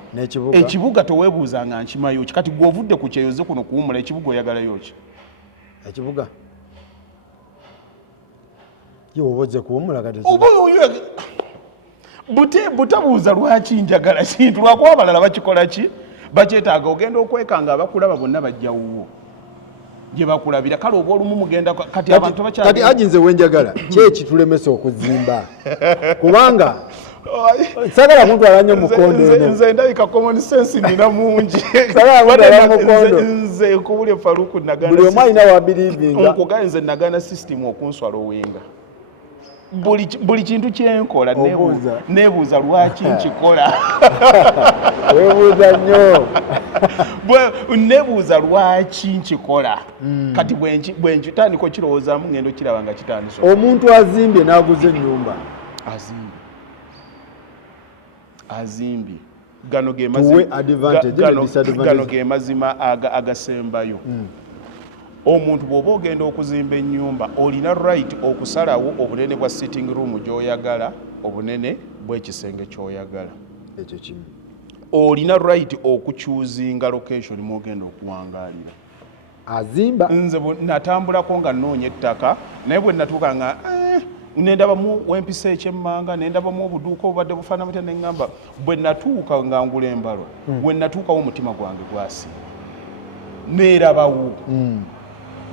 ekibuga toweebuuzanga nkimayo ki kati gw'ovudde ku kyeyoze kuno kuwumula ekibuga oyagalayo ki ekibuga yowoze kuwumula kati butabuuza lwaki njagala kintu lwakuba abalala bakikola ki bakyetaaga ogenda okwekanga abakulaba bonna bajjawuwo gye bakulabira kale oba olumu mugenda kati abantu kati ajinze wenjagala kyekitulemesa okuzimba kubanga sagala kuntwala nnyo mukondo nze ndabika common sense nina mungi nze nkubulye Faruku nagana buli omu alina wabilivinga nkugaye nze nagana system okunswala owinga buli kintu kyenkola nebuuza lwaki nkikola webuuza nnyo nebuuza lwaki nkikola kati bwenkitandika okirowoozamu ngendo okiraba nga kitandisa omuntu azimbye n'aguza ennyumba azimbye gano ge mazima agasembayo omuntu bw'oba ogenda okuzimba ennyumba olina right okusalawo obunene bwa sitting room gy'oyagala obunene bw'ekisenge ky'oyagala ekyo kimu olina right okukyuzinga location mwogenda okuwangaalira azimba nze natambulako nga nnoonya ettaka naye bwe natuuka nga nendabamu wempisa ekyemmanga nendabamu obuduuka obubadde bufaana butya neŋŋamba bwe natuuka nga ngula embalo bwe natuukawo omutima gwange gwasiba neerabawo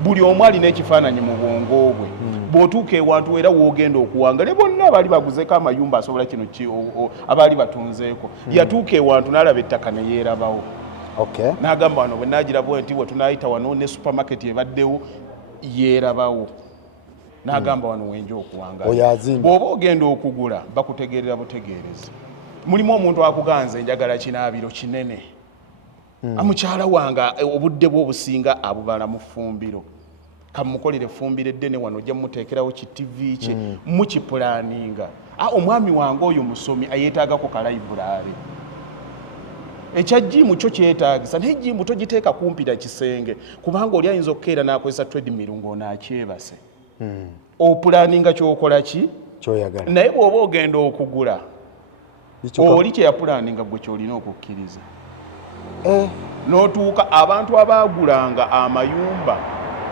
buli omu alina ekifaananyi mu bwongo bwe bw'otuuka ewantu era woogenda okuwangala bonna abaali baguzeko amayumba asobola kino abaali batunzeeko yatuuka ewantu n'alaba ettaka ne yeerabawo n'agamba wano bwe naagira bwe nti bwe tunaayita wano ne supermarket ebaddewo yeerabawo n'agamba wano wenja okuwangala bw'oba ogenda okugula bakutegeerera butegeerezi mulimu omuntu akuganza enjagala kinaabiro kinene mukyala wange obudde bwe obusinga abubala mu ffumbiro kamukolere fumbire ddene wano ojja muteekerawo ki TV kye mukipulaninga omwami wange oyo musomi ayeetaagako ka library ekya jimu kyo kyetaagisa naye jimu togiteeka kumpira kisenge kubanga oli ayinza okukeera n'akozesa treadmill ng'onaakyebase opulaninga kyokola ki kyoyagala naye bw'oba ogenda okugula oli kyeyapulaninga gwe kyolina okukkiriza n'otuuka abantu abaagulanga amayumba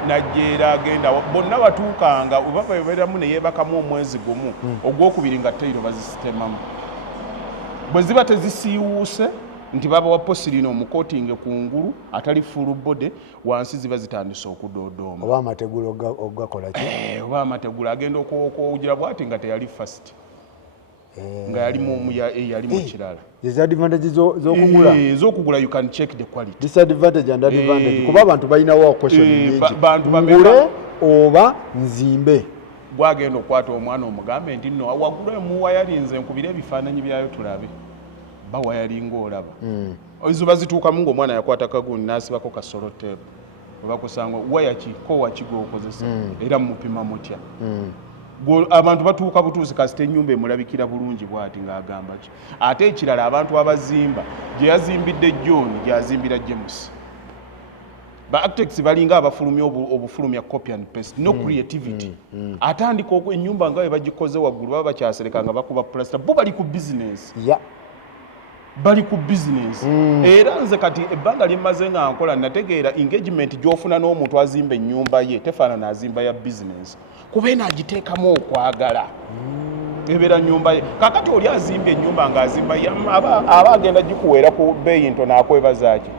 najjeera agenda bonna batuukanga webabeeramu ne yeebakamu omwezi gumu ogwokubiri nga teyiro bazisitemamu bwe ziba tezisiiwuuse nti baba wa posirino omukootinge kungulu atali full body wansi ziba zitandise okudoodooma oba amategula ogakola ki oba amategula agenda okwowugira bwati nga teyali fast nga yali mu kirala disadvantage z'okugula ez'okugula you can check the quality disadvantage and advantage kuba abantu balinawo question nyingi ngule oba nzimbe gwagenda okwata omwana omugambe nti nno wagula muwayalinze nkubira ebifaananyi byayo tulabe bawayalinga olaba ezo bazituukamu ng'omwana yakwata kagundi n'asibako kasolo teepu webakusanga waya kiko wakigo okozesa era mupima mutya abantu batuuka butuuzi kasita ennyumba emulabikira bulungi bwati ng'agamba ki ate ekirala abantu abazimba gye yazimbidde John gyazimbira James ba architects balinga abafulumya obufulumya copy and paste no creativity atandika ennyumba nga bagikoze waggulu baba bakyasereka nga bakuba plaster bo bali ku business bali ku business era nze kati ebbanga limaze nga nkola nategeera engagement gy'ofuna n'omuntu azimba ennyumba ye tefaanana azimba ya business kuba enaagiteekamu okwagala ebeera nnyumba ye kakati oli azimba ennyumba ng'azimba aba agenda gikuweera ku bbeeyi ntono akwebazaaki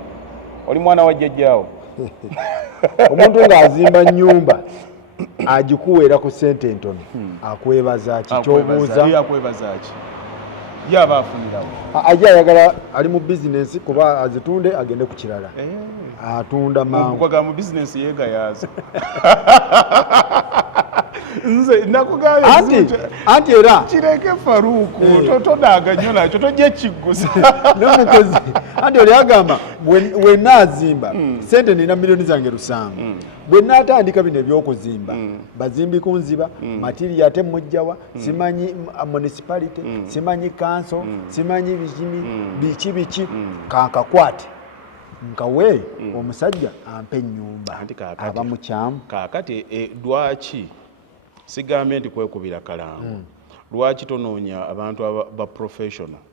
oli mwana wa jjajjaawo omuntu ng'azimba nnyumba agikuweera ku ssente ntono akwebazaaki kyobuuza akwebazaaki yaba afunirawo ajja ayagala ali mu bizinesi kuba azitunde agende ku kirala atunda mangu mu bizinesi yeegayaaza nze nakugambye anti era kireke Faruku todaaga nnyo nakyo tojja kiggusa n'omukozi anti oli agamba bwe naazimba sente nina miliyoni zange 500 bwe naatandika bino ebyokuzimba bazimbi kunziba matiri ate mujjawa simanyi municipality simanyi council simanyi biki kankakwate nkawe omusajja ampe ennyumba aba mukyamu kaakati lwaki sigambye nti kwekubira kalangu lwaki tonoonya abantu ba professional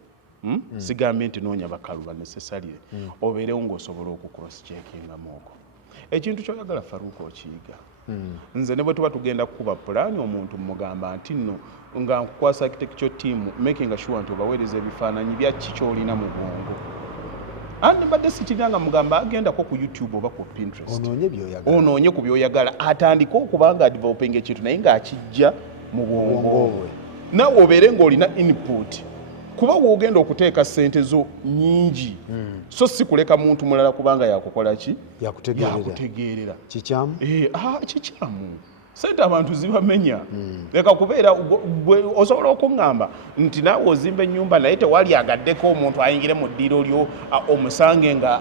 sigambye nti noonya bakalu ba necessary obeerewo ng'osobola okucross checkingamu okwo ekintu kyoyagala Faruku okiyiga nze ne bwe tuba tugenda kukuba pulaani omuntu mugamba nti nno nga nkukwasa architecture team making sure nti obaweereza ebifaananyi bya ki kyolina mu bwongo andi badde sikiranga mugamba agendako ku YouTube oba ku Pinterest onoonye ku byoyagala atandika okuba nga developing ekintu naye ng'akijja mu bwongo bwe nawe obeere ng'olina input kuba woogenda okuteeka ssente zo nyingi so si kuleka muntu mulala kubanga yakukola ki yakutegeerera kikyamu kikyamu sente abantu zibamenya leka kubeera osobola okuŋŋamba nti naawe ozimba ennyumba naye tewali agaddeko omuntu ayingire mu ddiiro lyo omusange nga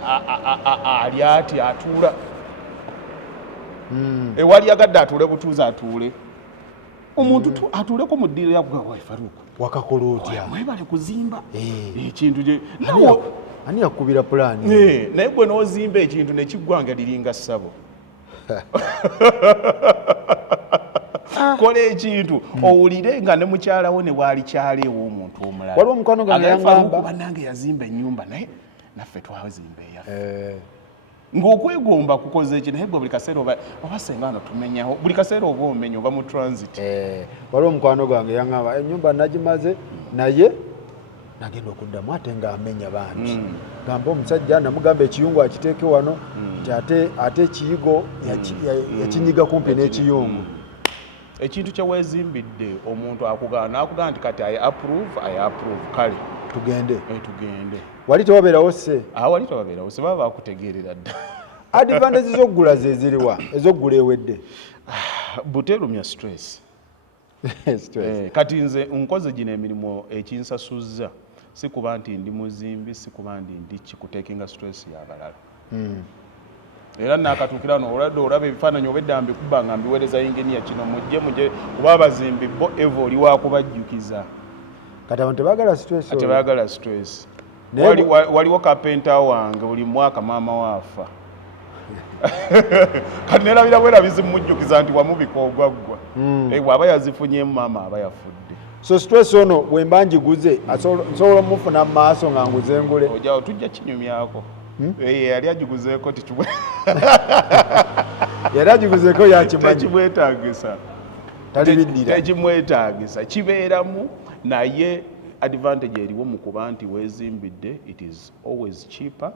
ali ati atuula ewali agadde atuule butuuzi atuule omuntu atuuleko mu ddiiro yaggwa Faruku wakakola otya mwebale kuzimba ekintu gye ani yakubira pulaani naye gwe n'ozimba ekintu ne kiggwanga liringa ssabo kola ekintu owulire nga ne mukyalawo ne bwali kyaleewo omuntu omulala waliwo omukwano gange yaŋŋamba bannange yazimba ennyumba naye naffe twazimba eyaffe ng'okwegomba kukoze eki naye gwe buli kaseera oba senga ano tumenyawo buli kaseera oba omenya oba mu transit waliwo omukwano gange yaŋŋamba ennyumba nagimaze naye nagenda okuddamu ate ng'amenya bandi gamba omusajja namugamba ekiyungu akiteeke wano nti ate ekiyigo yakinyiga kumpi n'ekiyungu ekintu kye weezimbidde omuntu n'akugamba nti kati I approve kale tugende wali tewabeerawo se wali tewabeerawo se baba bakutegeerera dda advantage z'okugula ze ziriwa ez'okugula ewedde buterumya stress kati nze nkoze gino emirimu ekinsasuzza si kuba nti ndi muzimbi si kuba ndi kikuteekinga stress y'abalala era nakatuukira no oladde olaba ebifaananyi obedda mbikuba nga mbiweereza ingeniya kino mujje kuba abazimbi bo evo oli wakubajjukiza kati abantu tebaagala stress waliwo kapenta wange buli mwaka maama waafa kati nerabira bwerabizi mumujjukiza nti wamubika ogwaggwa bw'aba yazifunyemu maama aba yafudde so stress ono bwemba njiguze nsobola omufuna mu maaso nga nguze ngule ojawo tujja kinyumyako yali agiguzeeko yali agiguzeeko yakimanyi tekimwetagisa tekimwetagisa kibeeramu naye advantage eriwo mu kuba nti weezimbidde it is always cheaper.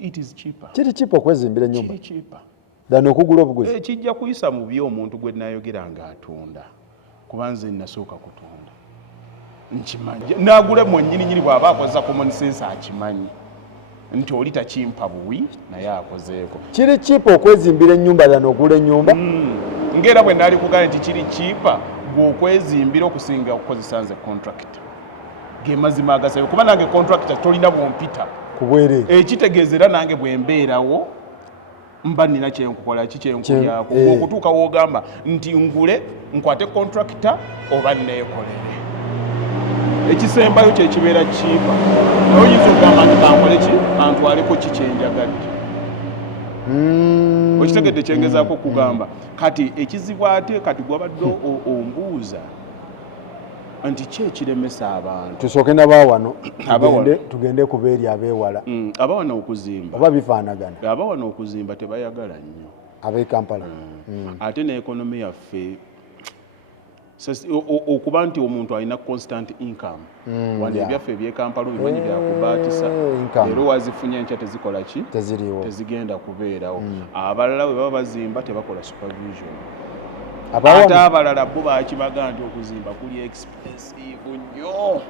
It is cheaper. Kiri cheaper okwezimbira ennyumba. Kiri cheaper. Dani okugula obuguzi. Kijja kuyisa mu byo omuntu gwe nayogera nga atunda. Kuba nze nasooka kutunda. Nkimanyi. Nagule mwennyini bw'aba akozesa common sense akimanyi. Nti oli takimpa buwi naye akozeeko. Kiri cheaper okwezimbira ennyumba dani okugula ennyumba. Ngera bwe nali kugamba nti kiri cheaper bw'okwezimbira okusinga okukozesa nze contract. Ge mazima agasayo kuba nange contract tolina bwompita. Kubwere ekitegeezera nange bwe mbeerawo mba nina kyenkukola kikyenkulyako okutuuka woogamba nti ngule nkwate contractor oba neekolere ekisembayo kyekibeera kiipa naye oyinza okugamba nti kankole ki antwaleko kikyenjagadde okitegedde kyengezaako okugamba kati ekizibu ate kati gwabadde ombuuza anti kiremesa abantu tusooke n'abaawano tugende ku beeri abeewala abaawano okuzimba oba bifaanagana abaawano okuzimba tebayagala nnyo ab'e Kampala ate n'ekonomi yaffe okuba nti omuntu alina constant income wandi ebyaffe eby'e Kampala obimanyi byakubaatisa leero wazifunye enkya tezikola ki tezigenda kubeerawo abalala bwe baba bazimba tebakola supervision ate abalala bo bakibaga nti okuzimba kuli expensive nnyo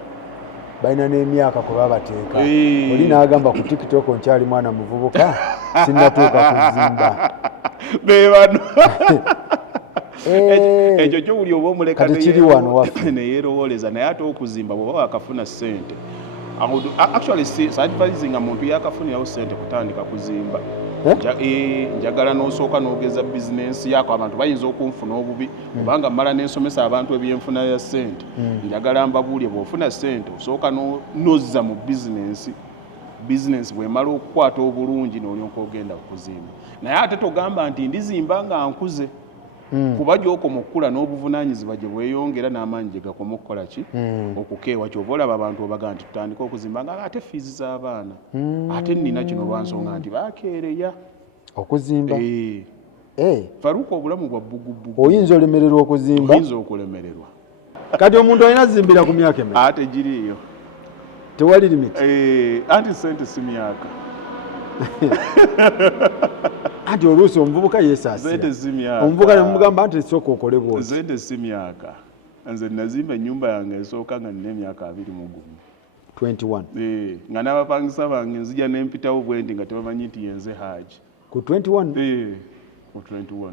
balina n'emyaka kwe babateeka oli n'agamba ku TikTok nkyali mwana muvubuka sinnatuuka kuzimba bebano ekyo kyo buli oba omuleka neyeerowooleza naye ate okuzimba bw'oba wakafuna ssente actually sadvising nga muntu yakafunirawo ssente kutandika kuzimba njagala n'osooka n'ogeza bizinensi yako abantu bayinza okunfuna obubi kubanga mmala n'ensomesa abantu ebyenfuna ya ssente njagala mbabuulye bw'ofuna ssente osooka n'ozza mu bizinensi bw'emala okukwata obulungi n'olyoka ogenda okuzimba naye ate togamba nti ndizimba nga nkuze kuba gy'okoma okukula n'obuvunaanyizibwa gye bweyongera n'amaanyi gye gakoma okukola ki okukeewa kyova olaba abantu obaga nti tutandika okuzimba nga ate fiizi z'abaana ate nnina kino lwansonga nti baakeereya okuzimba faruka obulamu bwa bbugubugu oyinza olemererwa okuzimba oyinza okulemererwa kati omuntu alina zimbira ku myaka emeka ate giriyo tewali limiti anti sente si myaka anti oluusi omuvubuka yeesaasira omuvubuka nemugamba nti esooka okole bwoti zente si myaka nze nazimba ennyumba yange esooka nga nina emyaka 21 nga n'abapangisa bange nzija nempitawo bwendi nga tebamanyi nti yenze haaji ku 21 ku 21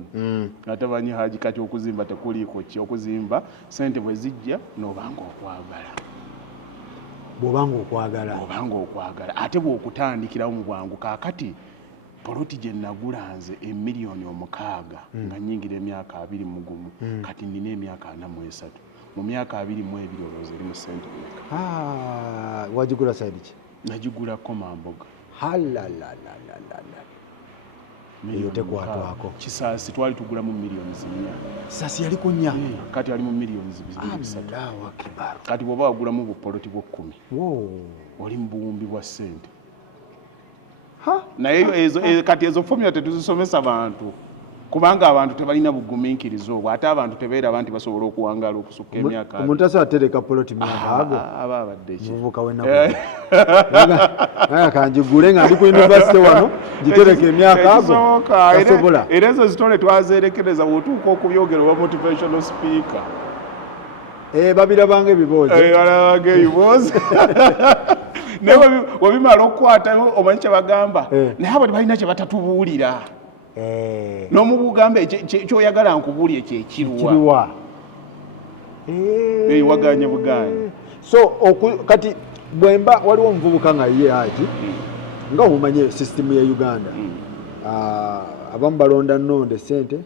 nga tamanyi haaji kati okuzimba tekuliiko ki okuzimba sente bwe zijja n'obanga okwagala bw'obanga okwagala ate bw'okutandikirawo mu bwangu kaakati poloti gye nagula nze $1,600,000 nga nyingira emyaka 21 kati nina emyaka 43 mu myaka 22 olowooza eri mu sente wagigula saidi ki nagigulako mamboga eyo tekwatwako kisaasi twali tugulamu $4 million. kisaasi yaliko 4 kati ali mu $2 million. Kati bw'oba wagulamu bupoloti bwa 10 oli mu buwumbi bwa ssente naye kati ezo fomula tetuzisomesa bantu kubanga abantu tebalina bugumiikirizo obwo ate abantu tebeeraba nti basobola okuwangaala okusukka emyaka omuntu asobola tereka poloti myaka ago aba abadde ki muvuka wenaga kanjigule nga ndi ku yunivasite wano gitereka emyaka ago tasobola era ezo zitone twazerekereza bw'otuuka okubyogera oba motivational speaker babirabanga ebiboozi balabanga ebiboozi naye webimala okukwata omanyi kye bagamba naye abo tebalina kye batatubuulira n'omubugamba kyoyagala nkubuulye kyekiruwa waganye buganye so kati bwemba waliwo omuvubuka nga ye ati nga omumanye sisitimu ya Uganda abamu balonda nnonde ssente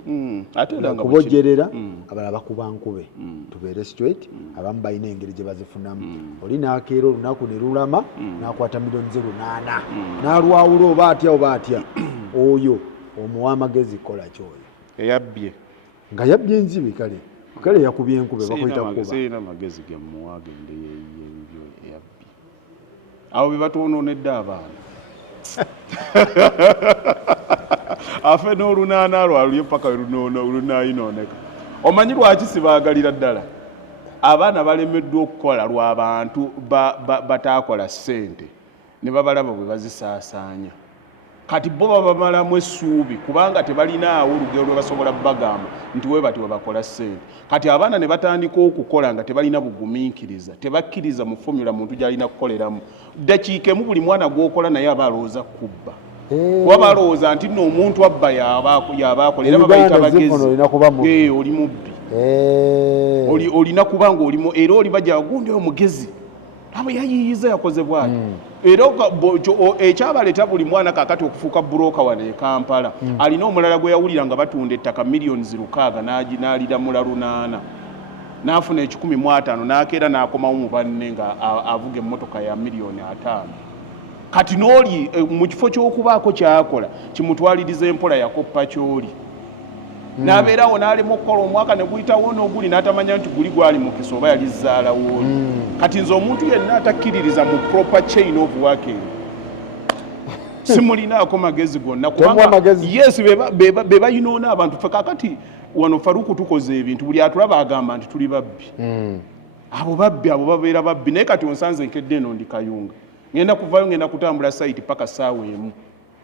kubojjerera abalala bakuba nkube tubeere straight abamu balina engeri gye bazifunamu oli n'akeera olunaku ne lulama n'akwata miliyoni ze 8 n'alwawula oba atya oyo omuwa amagezi kola kyoyo eyabbye nga yabbye enzibi kale yakubye enkube bakuyita kuba sirina amagezi ge muwa agende yebyo eyabbye awo bye batwonoonedde abaana afe n'olunaana lwalulye paka lunayinooneka omanyi lwaki sibaagalira ddala abaana balemeddwa okukola lw'abantu bataakola ssente ne babalaba bwe bazisaasaanya kati bo babamalamu essuubi kubanga tebalinaawo olugero lwe basobola bagamba nti we bati webakola ssente kati abaana ne batandika okukola nga tebalina bugumiikiriza tebakkiriza mu fomula muntu gy'alina kukoleramu ddakiika emu buli mwana gw'okola naye aba alowooza kubba kuba balowooza nti nno omuntu abba y'abaakolera babayita bagezi oli mubbi olina kuba nga olimu era oli bajja gundi omugezi aba yayiyiza yakoze bwati era ekyabaleeta buli mwana kakati okufuuka bulooka wano e Kampala alina omulala gwe yawulira nga batunda ettaka miliyoni 600 n'aliramula 8 n'afuna 150 n'akeera n'akomawo mu banne nga avuga emmotoka ya miliyoni 5 kati n'oli mu kifo ky'okubaako kyakola kimutwaliriza empola yakoppa ky'oli n'abeerawo n'alema okukola omwaka ne guyitawo n'oguli n'atamanya nti guli gwali mukisa oba yali zzaalawo kati nze omuntu yenna atakkiririza mu proper chain of working simulinaako magezi gonna kubanga yes be bayinoona abantu fe kakati wano Faruku tukoze ebintu buli atulaba agamba nti tuli babbi abo babeera babbi naye kati onsanze nkedde eno ndi Kayunga ngenda kuvayo ngenda kutambula site paka saawa emu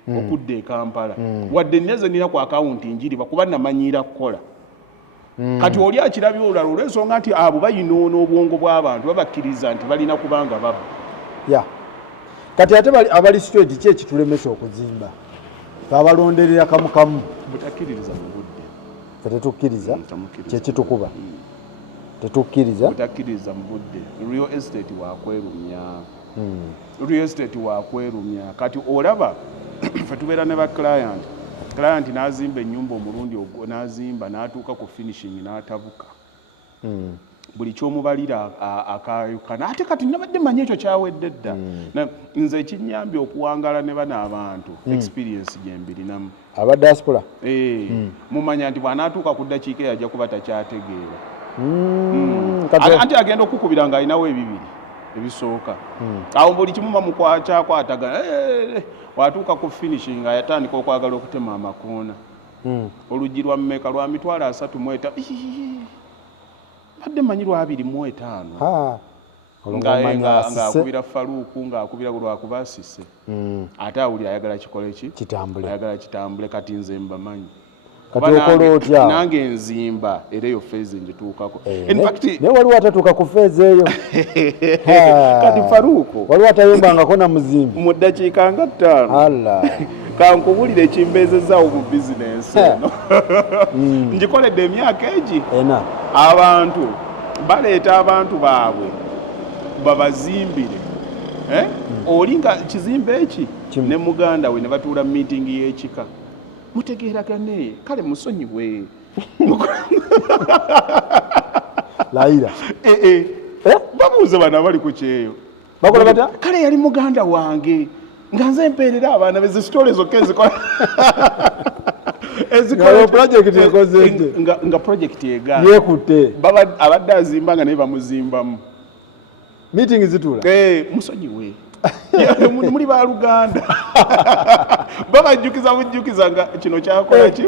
okudda e Kampala wadde nneze nina ku akawunti njiriba kuba namanyiira kukola kati oli akirabye olulala olw'ensonga nti abo bayinoona obwongo bw'abantu babakkiriza nti balina kubanga babba kati ate abali straight ki ekitulemesa okuzimba twabalonderera kamukamu butakkiririza mu budde tetukkiriza kyekitukuba tetukkiriza butakkiririza mu budde real estate wakwerumya real estate wakwerumya kati olaba fe tubeera ne ba client n'azimba ennyumba omulundi ogwo n'azimba n'atuuka ku finishing n'atabuka buli kyomubalira akayukana ate kati nabadde manyi ekyo kyawedde dda nze ekinnyambye okuwangala ne bano abantu experience gye mbirinamu aba diaspora mumanya nti bw'anaatuuka ku ddakiika yajja kuba takyategeera anti agenda okukubira ng'alinawo ebibiri ebisooka awo buli kimu mukyakwatagana watuuka ku finishing yatandika okwagala okutema amakoona oluggi lwa mmeka lwa mitwalo 35 badde manyi lwa 25 ng'akubira Faruku ng'akubira lwakuba asise ate awulira ayagala kikole ki ayagala kitambule kati nze mbamanyi nange enzimba era eyo feezi njituukako naye waliwo atatuuka ku feezi eyo kati Faruku waliwo atayombangako na muzimbi mu ddakiika nga 5 kankubulira ekimbeezezaawo mu bizinensi eno ngikoledde emyaka egi abantu baleeta abantu baabwe babazimbire oli nga kizimbe eki ne muganda we ne batuula mu miitingi y'ekika mutegeeragane kale musonyiwe layira babuuze bana bali ku kyeyo bakola bata kale yali muganda wange nga nze mpeerera abaana beze sitole zokka ezikola nga project yekutte abadde azimba nga naye bamuzimbamu meeting zitula musonyiwe muli baluganda babajjukiza bujjukiza nga kino kyakola ki